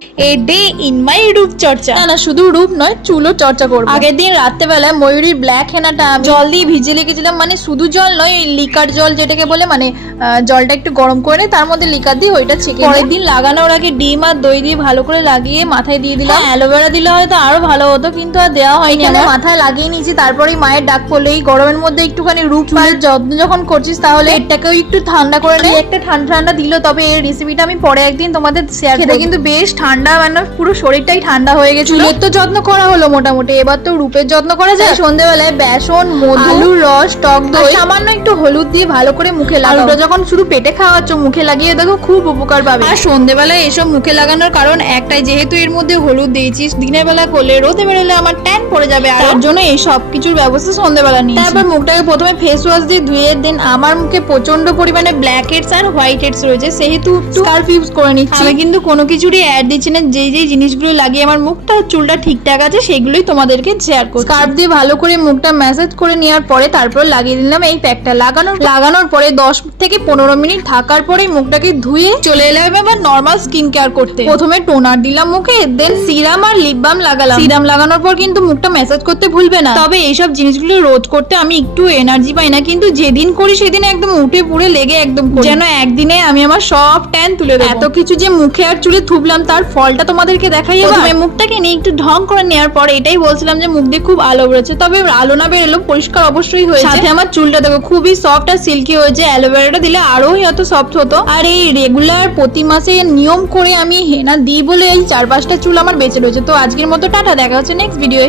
A day in my রূপ চর্চা। না শুধু রূপ নয়, চুলও চর্চা করবো। আগের দিন রাত্রেবেলা ময়ূরীর ব্ল্যাক হেনাটা আমি জল দিয়ে ভিজিয়ে রেখেছিলাম, মানে শুধু জল নয়, ওই লিকার জল যেটাকে বলে, মানে জলটা একটু গরম করে নিয়ে তার মধ্যে লিকার দিয়ে ওইটা ছেঁকে পরের দিন লাগানোর আগে ডিম আর দই দিয়ে ভালো করে লাগিয়ে মাথায় দিয়ে দিলাম। অ্যালোভেরা দিলে হয়তো আরো ভালো হতো, কিন্তু আর দেওয়া হয়নি। আমি মাথায় লাগিয়ে নিয়েছি। তারপরেই মায়ের ডাক পড়লো, এই গরমের মধ্যে একটুখানি রূপ চুলের যত্ন যখন করছিস তাহলে এটাকেও একটু ঠান্ডা করে নে। একটা ঠান্ডা ঠান্ডা দিল, তবে এই রেসিপিটা আমি পরে একদিন তোমাদের শেয়ার করব। কিন্তু বেশ ঠান্ডা, মানে পুরো শরীরটাই ঠান্ডা হয়ে গেছে। চুলের তো যত্ন করা হলো মোটামুটি, এবার তো রূপের যত্ন করা যায়। সন্ধ্যেবেলায় বেসন, মধু, আলুর রস, টক দই, সামান্য একটু হলুদ দিয়ে ভালো করে মুখে লাগাও। আলুটা যখন শুধু পেটে খাওয়াচ্ছ, মুখে লাগিয়ে দেখো খুব উপকার পাবে। আর সন্ধ্যেবেলায় এসব মুখে লাগানোর কারণ একটাই, যেহেতু এর মধ্যে হলুদ দিয়েছিস, দিনের বেলা করলে রোদে বেরোলে আমার ট্যান পড়ে যাবে, আর তার জন্য এই সব কিছুর ব্যবস্থা সন্ধ্যেবেলা নিয়েছি। তারপর মুখটাকে প্রথমে ফেস ওয়াশ দিয়ে ধুয়ে দেন। আমার মুখে প্রচন্ড পরিমাণে black heads are white heads রয়েছে, সেহেতু স্কার্ফ ইউজ করে নিচ্ছি। আমি কিন্তু কোনো কিছুরই অ্যাড দিচ্ছি না, যেই জিনিসগুলো লাগিয়ে আমার মুখটা চুলটা ঠিকঠাক আছে সেগুলোই তোমাদেরকে শেয়ার করছি। স্কার্ফ দিয়ে ভালো করে মুখটা ম্যাসাজ করে নেওয়ার পরে তারপর লাগিয়ে দিলাম এই প্যাকটা। লাগানোর পরে 10 থেকে 15 মিনিট থাকার পরে মুখটাকে ধুয়ে চলে এলাম এবার নর্মাল স্কিন কেয়ার করতে। প্রথমে টোনার দিলাম মুখে, দেন সিরাম আর লিপ বাম লাগালাম। সিরাম লাগানোর পর কিন্তু মুখটা ম্যাসাজ করতে ভুলবে না। তবে এইসব জিনিসগুলো রোজ করতে আমি একটু এনার্জি পাই না, কিন্তু যেদিন করি সেদিন একদম উঠে পুড়ে লেগে একদম যেন একদিনে আমি আমার সব ট্যান তুলে দেব। এত কিছু যে মুখে আর চুলে থুবলাম, তার ফলটা তোমাদেরকে দেখাই। প্রথমে মুখটাকে নিয়ে একটু ঢং করে নেওয়ার পর এটাই বলছিলাম যে মুখ দিয়ে খুব আলো বেরোচ্ছে, তবে আলো না বেরোলেও পরিষ্কার অবশ্যই হয়েছে। সাথে আমার চুলটা দেখো খুবই সফট আর সিল্কি হয়েছে, অ্যালোভেরাটা দিলে আরোই হয়তো সফট হতো। আর এই রেগুলার প্রতি মাসে নিয়ম করে আমি হেনা দিই বলে এই 4-5টা চুল আমার বেঁচে রয়েছে। তো আজকের মতো টাটা, দেখা হচ্ছে নেক্সট ভিডিওয়ে।